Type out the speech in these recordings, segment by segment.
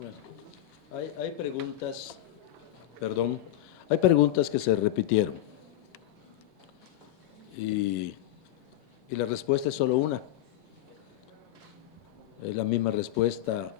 Bueno, hay preguntas, perdón, hay preguntas que se repitieron y, y la respuesta es solo una. Es la misma respuesta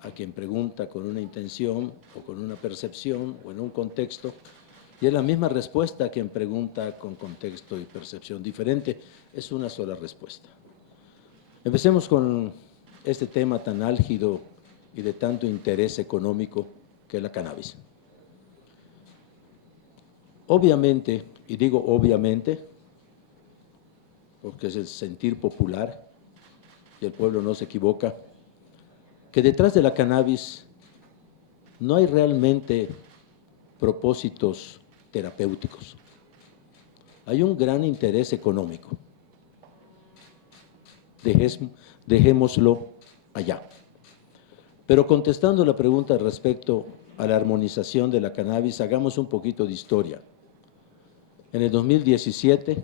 a quien pregunta con una intención o con una percepción o en un contexto, y es la misma respuesta a quien pregunta con contexto y percepción diferente. Es una sola respuesta. Empecemos con este tema tan álgido y de tanto interés económico que es la cannabis. Obviamente, y digo obviamente, porque es el sentir popular y el pueblo no se equivoca, que detrás de la cannabis no hay realmente propósitos terapéuticos. Hay un gran interés económico. Dejémoslo allá. Pero contestando la pregunta respecto a la armonización de la cannabis, hagamos un poquito de historia. En el 2017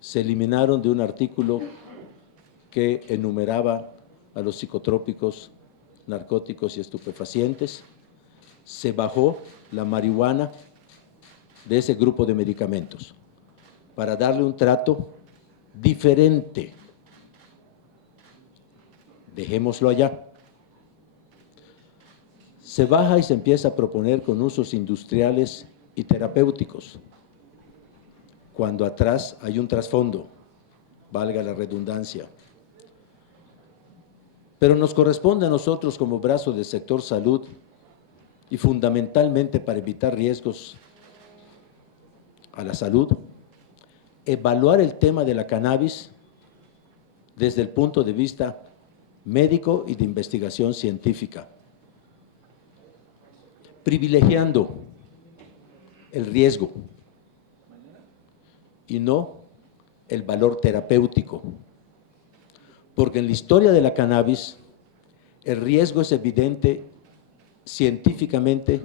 se eliminaron de un artículo que enumeraba a los psicotrópicos, narcóticos y estupefacientes. Se bajó la marihuana de ese grupo de medicamentos para darle un trato diferente. Dejémoslo allá. Se baja y se empieza a proponer con usos industriales y terapéuticos, cuando atrás hay un trasfondo, valga la redundancia. Pero nos corresponde a nosotros como brazo del sector salud y fundamentalmente para evitar riesgos a la salud, evaluar el tema de la cannabis desde el punto de vista médico y de investigación científica, privilegiando el riesgo y no el valor terapéutico. Porque en la historia de la cannabis el riesgo es evidente científicamente,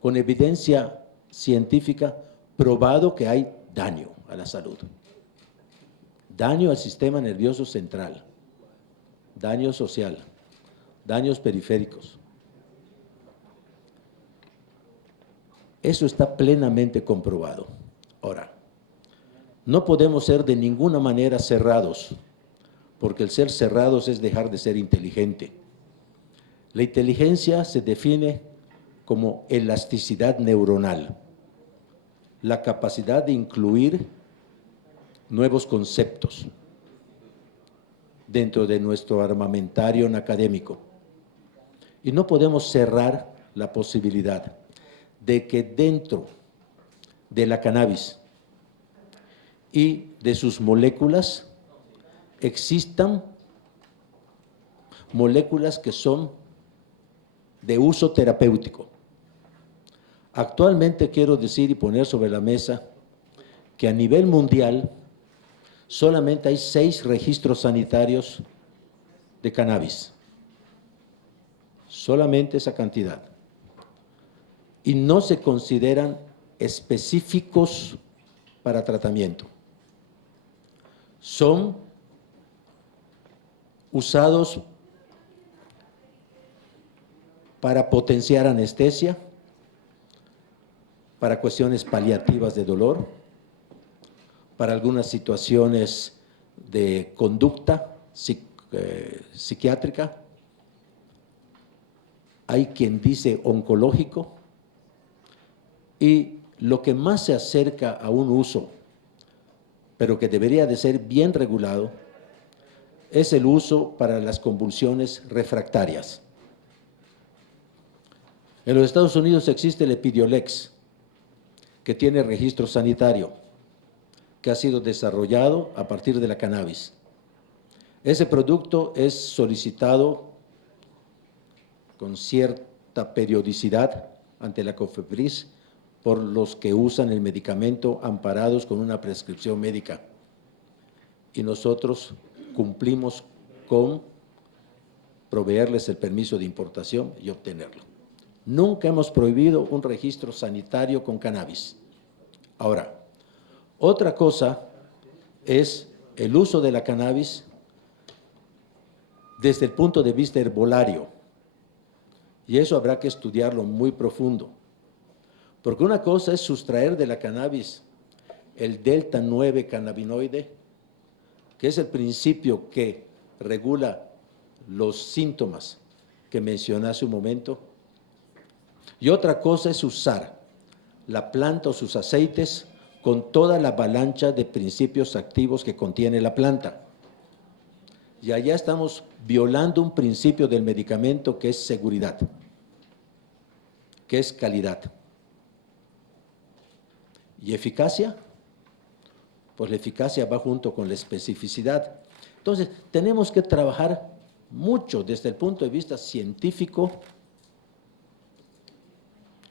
con evidencia científica probado que hay daño a la salud, daño al sistema nervioso central, daño social, daños periféricos. Eso está plenamente comprobado. Ahora, no podemos ser de ninguna manera cerrados, porque el ser cerrados es dejar de ser inteligente. La inteligencia se define como elasticidad neuronal, la capacidad de incluir nuevos conceptos dentro de nuestro armamentario académico. Y no podemos cerrar la posibilidad de que dentro de la cannabis y de sus moléculas existan moléculas que son de uso terapéutico. Actualmente quiero decir y poner sobre la mesa que a nivel mundial solamente hay 6 registros sanitarios de cannabis. Solamente esa cantidad. Y no se consideran específicos para tratamiento. Son usados para potenciar anestesia, para cuestiones paliativas de dolor, para algunas situaciones de conducta psiquiátrica. Hay quien dice oncológico, y lo que más se acerca a un uso, pero que debería de ser bien regulado, es el uso para las convulsiones refractarias. En los Estados Unidos existe el Epidiolex, que tiene registro sanitario, que ha sido desarrollado a partir de la cannabis. Ese producto es solicitado con cierta periodicidad ante la COFEPRIS por los que usan el medicamento amparados con una prescripción médica. Y nosotros cumplimos con proveerles el permiso de importación y obtenerlo. Nunca hemos prohibido un registro sanitario con cannabis. Ahora, otra cosa es el uso de la cannabis desde el punto de vista herbolario, y eso habrá que estudiarlo muy profundo, porque una cosa es sustraer de la cannabis el delta 9 cannabinoide, que es el principio que regula los síntomas que mencioné hace un momento, y otra cosa es usar la planta o sus aceites con toda la avalancha de principios activos que contiene la planta. Y allá estamos violando un principio del medicamento que es seguridad, que es calidad. ¿Y eficacia? Pues la eficacia va junto con la especificidad. Entonces, tenemos que trabajar mucho desde el punto de vista científico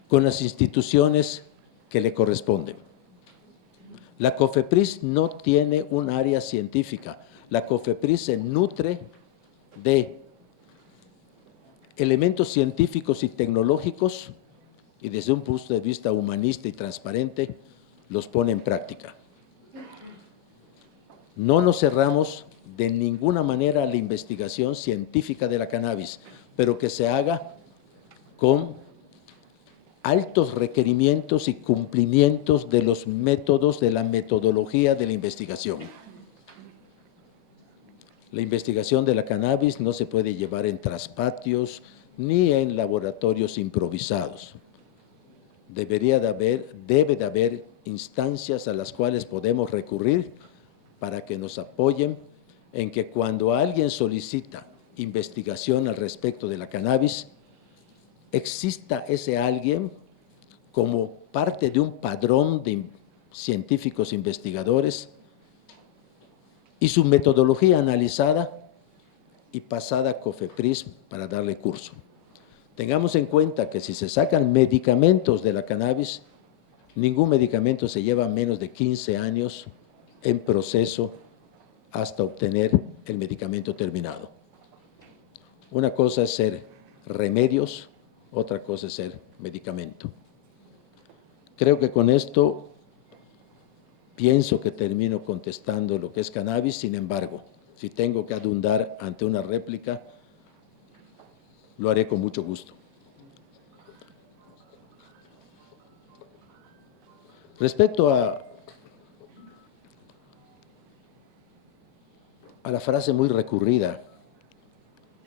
con las instituciones que le corresponden. La COFEPRIS no tiene un área científica. La COFEPRIS se nutre de elementos científicos y tecnológicos y desde un punto de vista humanista y transparente los pone en práctica. No nos cerramos de ninguna manera a la investigación científica de la cannabis, pero que se haga con altos requerimientos y cumplimientos de los métodos, de la metodología de la investigación. La investigación de la cannabis no se puede llevar en traspatios ni en laboratorios improvisados. Debe de haber instancias a las cuales podemos recurrir para que nos apoyen en que cuando alguien solicita investigación al respecto de la cannabis, exista ese alguien como parte de un padrón de científicos investigadores y su metodología analizada y pasada a COFEPRIS para darle curso. Tengamos en cuenta que si se sacan medicamentos de la cannabis, ningún medicamento se lleva menos de 15 años en proceso hasta obtener el medicamento terminado. Una cosa es ser remedios, otra cosa es ser medicamento. Creo que con esto pienso que termino contestando lo que es cannabis. Sin embargo, si tengo que adundar ante una réplica, lo haré con mucho gusto. Respecto a la frase muy recurrida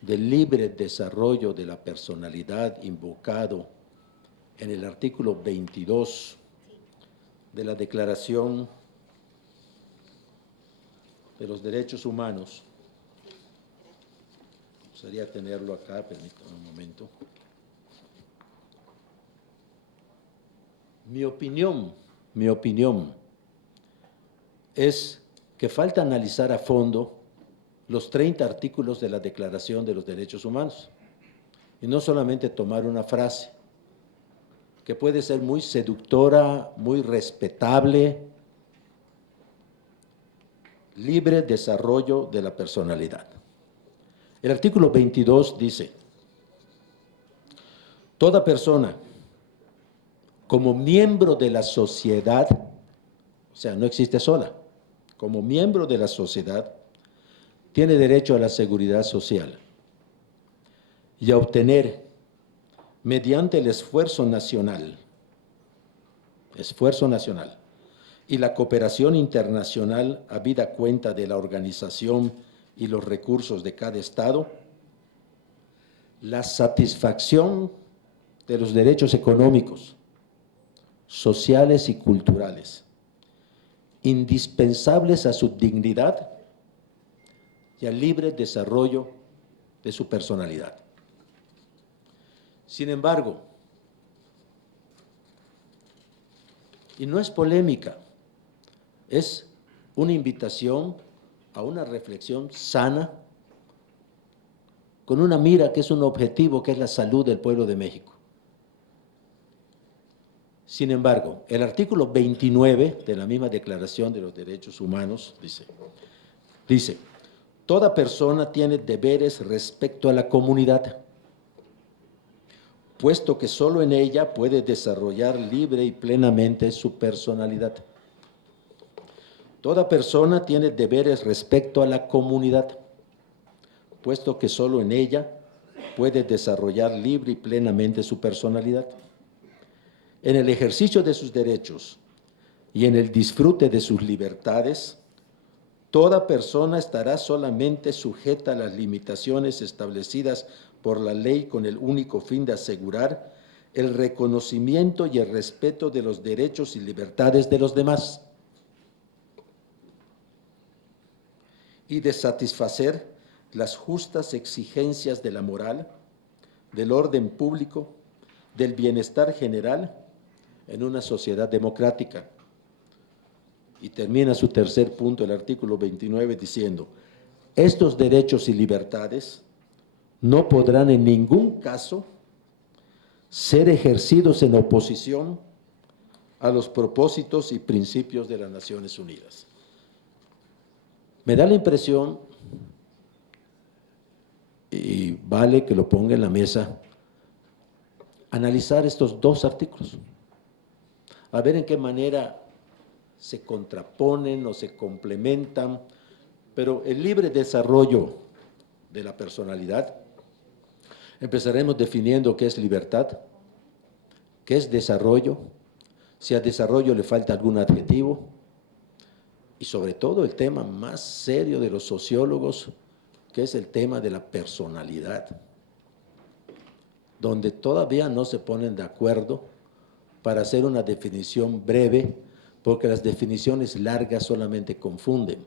del libre desarrollo de la personalidad invocado en el artículo 22 de la Declaración de los Derechos Humanos. Me gustaría tenerlo acá, permítanme un momento. Mi opinión es que falta analizar a fondo los 30 artículos de la Declaración de los Derechos Humanos y no solamente tomar una frase que puede ser muy seductora, muy respetable, libre desarrollo de la personalidad. El artículo 22 dice: toda persona como miembro de la sociedad, o sea, no existe sola, como miembro de la sociedad, tiene derecho a la seguridad social y a obtener, mediante el esfuerzo nacional y la cooperación internacional, habida cuenta de la organización y los recursos de cada Estado, la satisfacción de los derechos económicos, sociales y culturales, indispensables a su dignidad y al libre desarrollo de su personalidad. Sin embargo, y no es polémica, es una invitación a una reflexión sana, con una mira que es un objetivo, que es la salud del pueblo de México. Sin embargo, el artículo 29 de la misma Declaración de los Derechos Humanos dice: toda persona tiene deberes respecto a la comunidad, puesto que solo en ella puede desarrollar libre y plenamente su personalidad. Toda persona tiene deberes respecto a la comunidad, puesto que solo en ella puede desarrollar libre y plenamente su personalidad. En el ejercicio de sus derechos y en el disfrute de sus libertades, toda persona estará solamente sujeta a las limitaciones establecidas por la ley con el único fin de asegurar el reconocimiento y el respeto de los derechos y libertades de los demás y de satisfacer las justas exigencias de la moral, del orden público, del bienestar general en una sociedad democrática. Y termina su tercer punto, el artículo 29, diciendo: estos derechos y libertades no podrán en ningún caso ser ejercidos en oposición a los propósitos y principios de las Naciones Unidas. Me da la impresión, y vale que lo ponga en la mesa, analizar estos dos artículos, a ver en qué manera se contraponen o se complementan, pero el libre desarrollo de la personalidad, empezaremos definiendo qué es libertad, qué es desarrollo, si a desarrollo le falta algún adjetivo, y sobre todo el tema más serio de los sociólogos, que es el tema de la personalidad, donde todavía no se ponen de acuerdo para hacer una definición breve, porque las definiciones largas solamente confunden.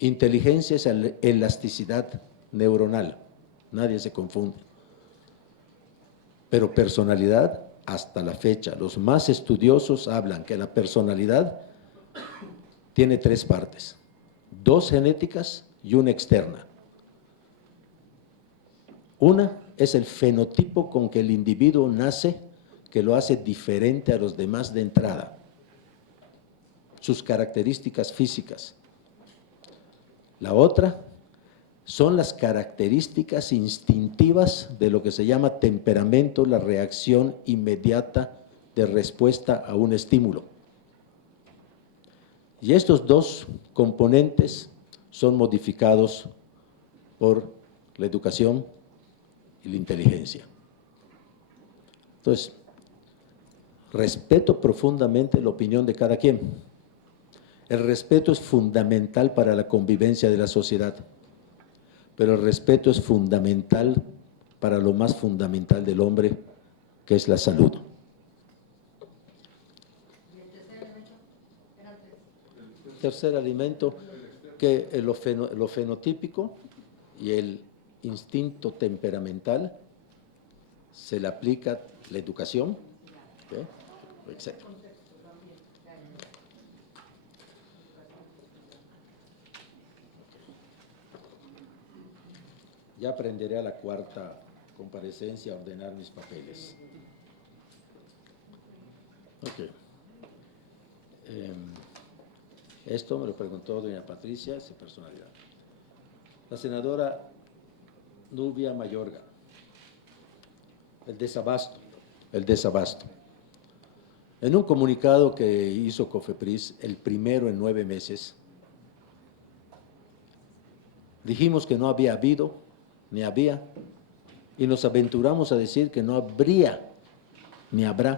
Inteligencia es elasticidad neuronal, nadie se confunde. Pero personalidad, hasta la fecha, los más estudiosos hablan que la personalidad tiene tres partes: dos genéticas y una externa. Una es el fenotipo con que el individuo nace, que lo hace diferente a los demás de entrada, sus características físicas. La otra son las características instintivas de lo que se llama temperamento, la reacción inmediata de respuesta a un estímulo. Y estos dos componentes son modificados por la educación y la inteligencia. Entonces, respeto profundamente la opinión de cada quien. El respeto es fundamental para la convivencia de la sociedad, pero el respeto es fundamental para lo más fundamental del hombre, que es la salud. Tercer elemento, que lo fenotípico y el instinto temperamental se le aplica la educación, etc. Ya aprenderé a la cuarta comparecencia a ordenar mis papeles. Ok. Esto me lo preguntó doña Patricia, es personalidad. La senadora Nubia Mayorga, el desabasto. En un comunicado que hizo COFEPRIS, el primero en 9 meses, dijimos que no había habido, ni había, y nos aventuramos a decir que no habría, ni habrá